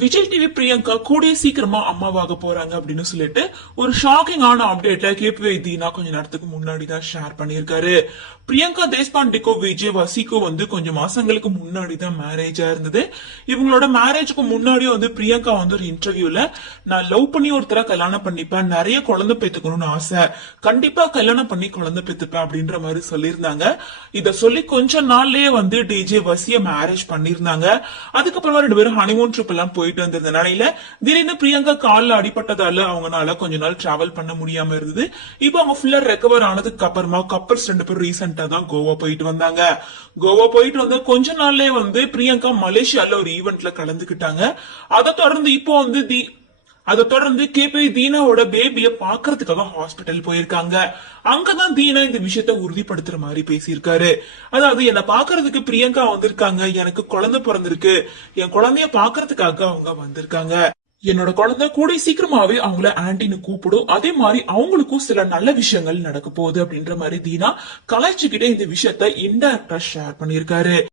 Vijay TV Priyanka கூடிய சீக்கிரமா அம்மாவாக போறாங்க அப்படின்னு சொல்லிட்டு ஒரு ஷாக்கிங்கான அப்டேட்ட கேபி தீனா கொஞ்ச நேரத்துக்கு முன்னாடி தான் ஷேர் பண்ணியிருக்காரு. பிரியங்கா தேஷ்பாண்டிக்கோ விஜய் வசிக்கோ வந்து கொஞ்சம் மாசங்களுக்கு முன்னாடி தான் மேரேஜா இருந்தது. இவங்களோட மேரேஜுக்கு முன்னாடியே வந்து பிரியங்கா வந்து ஒரு இன்டர்வியூல நான் லவ் பண்ணி ஒருத்தர கல்யாணம் பண்ணிப்பேன். நிறைய குழந்தை பெத்துக்கணும்னு ஆசை. கண்டிப்பா கல்யாணம் பண்ணி குழந்தை பெத்துப்பேன் அப்படின்ற மாதிரி சொல்லியிருந்தாங்க. இத சொல்லி கொஞ்ச நாள்லயே வந்து டிஜே வசிய மேரேஜ் பண்ணிருந்தாங்க அதுக்கப்புறமா ரெண்டு பேரும் ஹனிமூன் ட்ரிப் எல்லாம் போயிட்டு வந்திருந்த நிலையில திடீர்னு பிரியங்கா காலில் அடிபட்டதால அவங்களால கொஞ்ச நாள் டிராவல் பண்ண முடியாம இருந்தது. இப்போ அவங்க ஃபுல்லா ரெக்கவர் ஆனதுக்கு அப்புறமா கப்பல்ஸ் ரெண்டு பேரும் ரீசெண்டா தான் கோவா போயிட்டு வந்தாங்க. கோவா போயிட்டு வந்து கொஞ்ச நாள்லயே வந்து பிரியங்கா மலேசியால ஒரு ஈவெண்ட்ல கலந்துக்கிட்டாங்க. அதை தொடர்ந்து இப்போ வந்து தி அதை தொடர்ந்து கேபி தீனாவோட பேபிய பாக்குறதுக்காக ஹாஸ்பிட்டல் போயிருக்காங்க. அங்கதான் தீனா இந்த விஷயத்த உறுதிப்படுத்துற மாதிரி பேசியிருக்காரு. அதாவது என்ன பாக்குறதுக்கு பிரியங்கா வந்திருக்காங்க. எனக்கு குழந்தை பிறந்திருக்கு. என் குழந்தைய பாக்குறதுக்காக அவங்க வந்திருக்காங்க. என்னோட குழந்தை கூட சீக்கிரமாவே அவங்கள ஆண்டின்னு கூப்பிடும். அதே மாதிரி அவங்களுக்கும் சில நல்ல விஷயங்கள் நடக்க போகுது அப்படின்ற மாதிரி தீனா கலாய்ச்சிக்கிட்டே இந்த விஷயத்த இன்டைரக்டா ஷேர் பண்ணியிருக்காரு.